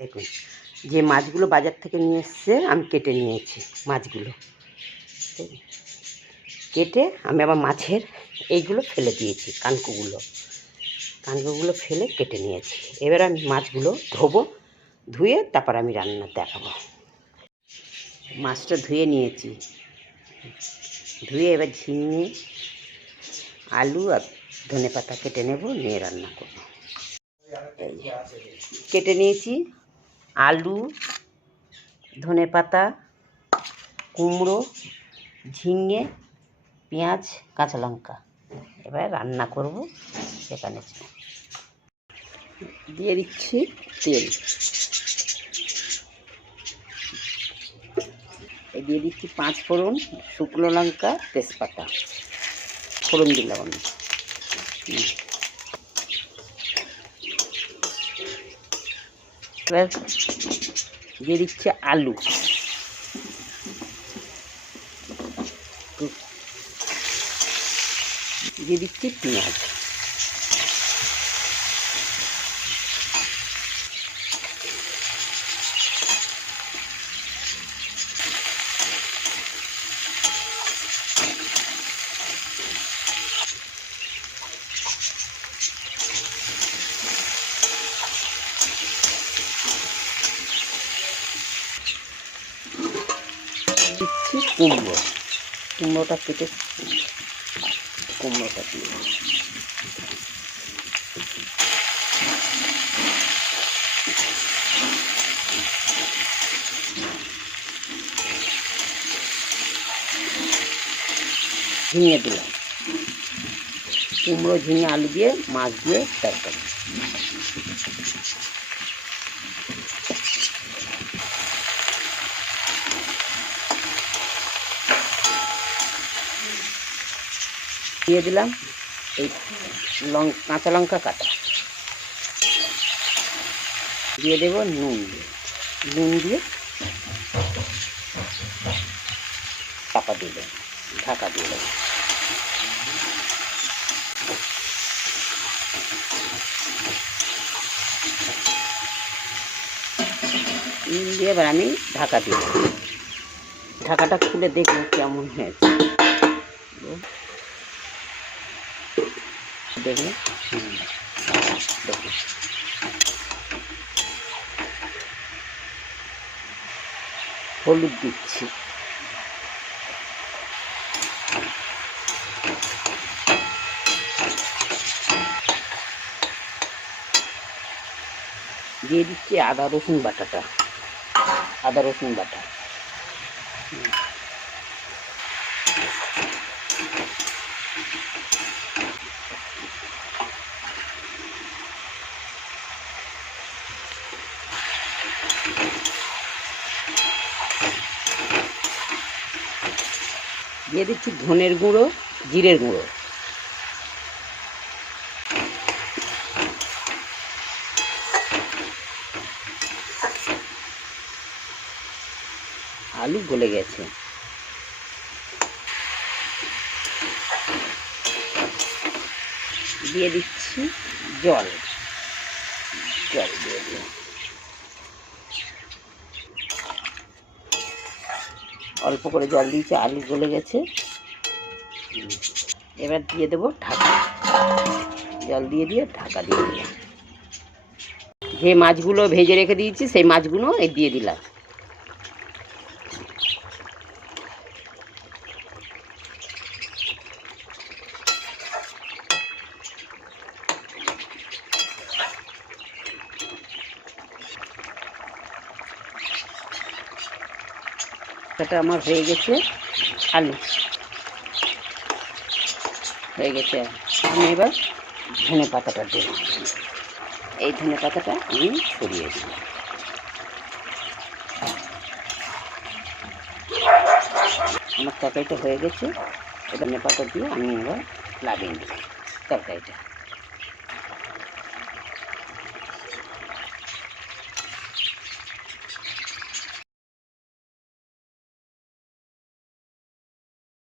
দেখুন, যে মাছগুলো বাজার থেকে নিয়ে এসছে আমি কেটে নিয়েছি। মাছগুলো কেটে আমি আবার মাছের এইগুলো ফেলে দিয়েছি, কানকুগুলো ফেলে কেটে নিয়েছি। এবার আমি মাছগুলো ধোবো, ধুয়ে তারপর আমি রান্না দেখাবো। মাছটা ধুয়ে নিয়েছি, ধুয়ে এবার ঝিঙে, আলু আর ধনেপাতা কেটে নেব, নিয়ে রান্না করব। কেটে নিয়েছি আলু, ধনেপাতা, কুমড়ো, ঝিঙে, পেঁয়াজ, কাঁচা লঙ্কা। এবার রান্না করব। সেখানে দিয়ে দিচ্ছি তেল, দিয়ে দিচ্ছি 5 ফোড়ন, শুকনো লঙ্কা, তেজপাতা ফোড়ন দিলাম আমি। এবার দিয়ে দিচ্ছি আলু, দিয়ে দিচ্ছি পেঁয়াজ, দিচ্ছি কুমড়োটা কেটে কুমড়োটা দিয়ে ঝিঙে দিলাম। কুমড়ো, ঝিঙে, আলু দিয়ে মাছ দিয়ে তরকারি। দিয়ে দিলাম এই কাঁচা লঙ্কা কাটা, দিয়ে দেব নুন দিয়ে চাপা দিয়ে ঢাকা দিয়ে দেবো। দিয়ে এবার আমি ঢাকা দিয়ে দেবো। ঢাকাটা খুলে দেখবো কেমন হয়েছে, দেখুন। দেখুন, হলুদ দিচ্ছি, দিয়ে দিচ্ছি আদা রসুন বাটা, দিয়ে দিচ্ছি ধনের গুঁড়ো, জিরের গুঁড়ো, আলু গলে গেছে। দিয়ে দিচ্ছি জল দিয়ে দিলাম, অল্প করে জল দিয়েছি, আলু গলে গেছে। এবার দিয়ে দেবো ঢাকা, জল দিয়ে ঢাকা দিয়ে দিলাম। যে মাছগুলো ভেজে রেখে দিয়েছি সেই মাছগুলো দিয়ে দিলাম। এটা আমার হয়ে গেছে, আলু হয়ে গেছে। আমি এবার ধনে পাতাটা দেব, এই ধনে পাতাটা আমি ছড়িয়ে দিই। আমার তরকারিটা হয়ে গেছে, ধনে পাতা দিয়ে আমি এবার লাগিয়ে দিই তরকারিটা।